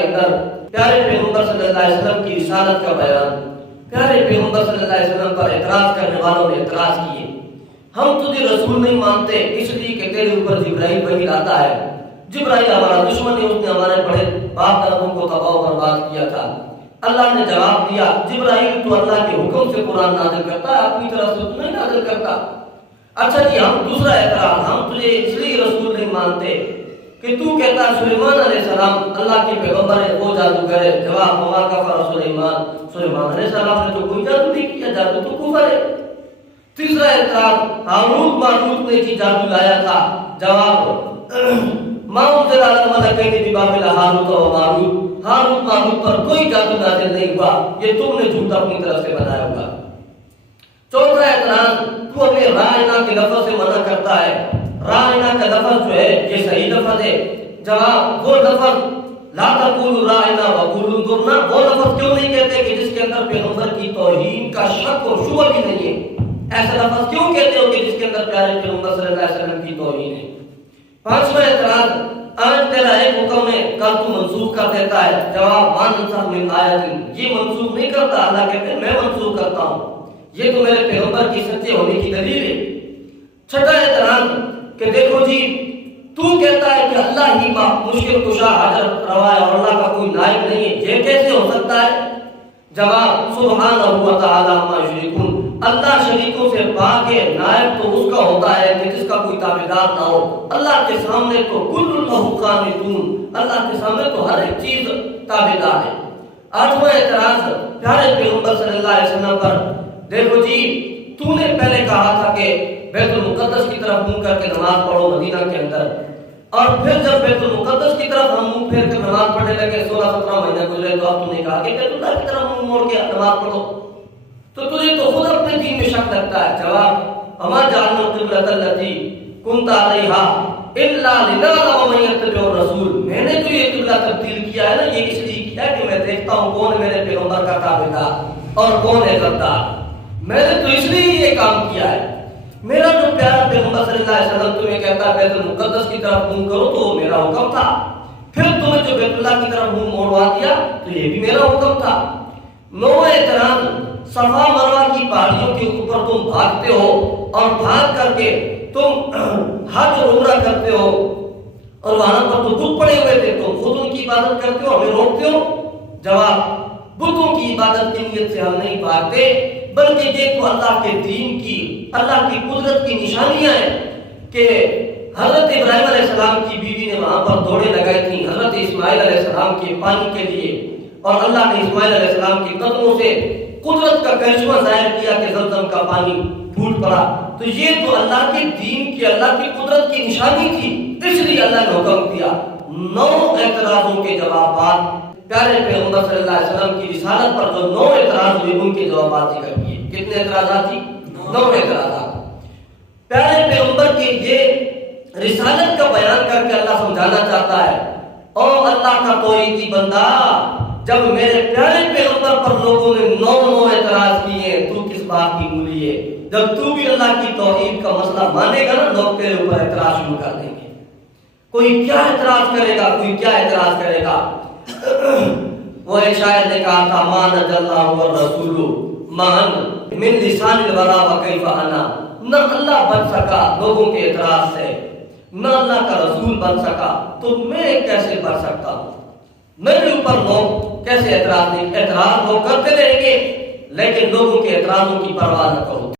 کے اندر پیارے پیغمبر صلی اللہ علیہ وسلم کی رسالت کا بیان، پیارے پیغمبر صلی اللہ علیہ وسلم پر اعتراض کرنے والوں نے اعتراض کیے، ہم تجھے رسول نہیں مانتے اس لیے کہ تیرے اوپر جبرائیل وحی لاتا ہے، جبرائیل ہمارا دشمن ہے، اس نے ہمارے بڑے باپ دادوں کو تباہ و برباد کیا تھا۔ اللہ نے جواب دیا، جبرائیل تو اللہ کے حکم سے قرآن نازل کرتا ہے، اپنی طرف سے تو نہیں نازل کرتا۔ اچھا جی، ہم دوسرا اعتراض، ہم تجھے اس لیے رسول نہیں مانتے کہ تو کہتا ہے سلیمان علیہ السلام اللہ کے پیغمبر ہے، وہ جادوگر ہے۔ جواب، وما کفر سلیمان، سلیمان علیہ السلام نے تو کوئی جادو نہیں کیا، جادو تو کفر ہے۔ تیسرا اعتراض، ہاروت ماروت نے جی جادو لایا تھا۔ جواب، ما انزل علی الملکین ببابل ہاروت و ماروت، ہاروت ماروت پر کوئی جادو نازل نہیں ہوا، یہ تم نے جھوٹ اپنی طرف سے بنایا ہوگا۔ چوتھا اعتراض، تو ہمیں رائنا کے لفظ سے منع کرتا ہے، رائنا کا لفظ جو ہے یہ صحیح لفظ ہے۔ جواب، وہ لفظ لا تقولوا رائنا وقولوا انظرنا، وہ لفظ کیوں نہیں کہتے کہ جس کے اندر پیغمبر کی توہین کا شک اور شبہ بھی نہیں ہے؟ ایسا لفظ کیوں کہتے ہو کہ جس کے اندر پیارے پیغمبر صلی اللہ علیہ وسلم کی توہین ہے؟ پانچواں اعتراض، آج تیرا ایک حکم ہے کل تو منسوخ کر دیتا ہے۔ جواب، ما ننسخ من آیت، یہ منسوخ نہیں کرتا، اللہ کہتے ہیں میں منسوخ کرتا ہوں، یہ تو میرے پیغمبر کی سچے ہونے کی دلیل ہے۔ چھٹا اعتراض کہ دیکھو جی، تو کہتا ہے کہ اللہ ہی مشکل کشا حاجت روا ہے اور اللہ کا کوئی نائب نہیں ہے، یہ کیسے ہو سکتا ہے؟ جواب، سبحانہ و تعالی عما یشرکون، اللہ شریکوں سے پاک ہے، نائب تو اس کا ہوتا ہے کہ جس کا کوئی تابعدار نہ ہو۔ اللہ کے سامنے تو کل لہ قانتون، اللہ کے سامنے تو ہر ایک چیز تابعدار ہے۔ آٹھواں اعتراض پیارے پیغمبر صلی اللہ علیہ وسلم پر، دیکھو جی، تو نے پہلے کہا تھا کہ بیت المقدس کی طرف منہ کر کے نماز پڑھو مدینہ کے اندر، اور پھر جب بیت المقدس کی طرف ہم منہ پھیر کر نماز پڑھنے لگے، 16-17 مہینے گزرے، تو اب تو نے کہا کہ بیت اللہ کی طرف منہ موڑ کے نماز پڑھو، تو تجھے تو خود اپنے دین میں شک لگتا ہے۔ جواب، اما جعلنا القبلۃ التی کنت علیہا الا لنعلم من یتبع الرسول، میں نے تو یہ قبلہ تبدیل کیا ہے نا، یہ اس لیے کیا ہے کہ میں دیکھتا ہوں کون میرے پیغمبر کا تابعدار اور کون ہے غدار، میں نے تو اس لیے یہ کام کیا ہے۔ میرا جو پیارا پیغمبر صلی اللہ علیہ وسلم تمہیں کہتا ہے بیت المقدس کی طرف منہ کرو، تو وہ میرا حکم تھا، پھر تمہیں جو بیت اللہ کی طرف منہ موڑوا دیا تو یہ بھی میرا حکم تھا۔ نوواں اعتراض، صفا مروہ کی پہاڑیوں کے اوپر تم بھاگتے ہو اور بھاگ کر کے تم حج اور عمرہ کرتے ہو، اور وہاں پر تو بت پڑے ہوئے تھے، تم خود ان کی عبادت کرتے ہو، ہمیں روکتے ہو۔ جواب، بتوں کی عبادت کی نیت سے ہم نہیں بھاگتے، بلکہ یہ تو اللہ کے دین کی، اللہ کی قدرت کی نشانیاں ہیں کہ حضرت ابراہیم علیہ السلام کی بیوی نے وہاں پر دوڑیں لگائی تھیں حضرت اسماعیل علیہ السلام کے پانی کے لیے، اور اللہ نے اسماعیل علیہ السلام کے قدموں سے قدرت کا کرشمہ ظاہر کیا کہ زمزم کا پانی پھوٹ پڑا، تو یہ تو اللہ کے دین کی، اللہ کی قدرت کی نشانی تھی، اس لیے اللہ نے حکم دیا۔ 9 اعتراضوں کے جوابات پیارے پیغمبر صلی اللہ علیہ وسلم کی رسالت پر جو 9 اعتراض ہوئے ان کے جوابات ذکر کیے۔ کتنے اعتراضات تھی؟ 9 اعتراضات۔ پیارے پیغمبر کی یہ رسالت کا بیان کر کے اللہ سمجھانا چاہتا ہے، او اللہ کا توحیدی بندہ، جب میرے پیارے پیغمبر پر لوگوں نے 9 اعتراض کیے، تو کس بات کی مولی ہے؟ جب تو بھی اللہ کی توحید کا مسئلہ مانے گا نا، لوگ تیرے اوپر اعتراض شروع کر دیں گے، کوئی کیا اعتراض کرے گا، کوئی کیا اعتراض کرے گا۔ وہ ایک شاعر نے کہا تھا، ما نجا اللہ والرسول مان من لسان الورا وکیف انا، نہ اللہ بن سکا لوگوں کے اعتراض سے، نہ اللہ کا رسول بن سکا، تو میں کیسے بن سکتا ہوں؟ میرے اوپر لوگ کیسے اعتراض نہیں، اعتراض لوگ کرتے رہیں گے، لیکن لوگوں کے اعتراضوں کی پرواہ نہ کرو۔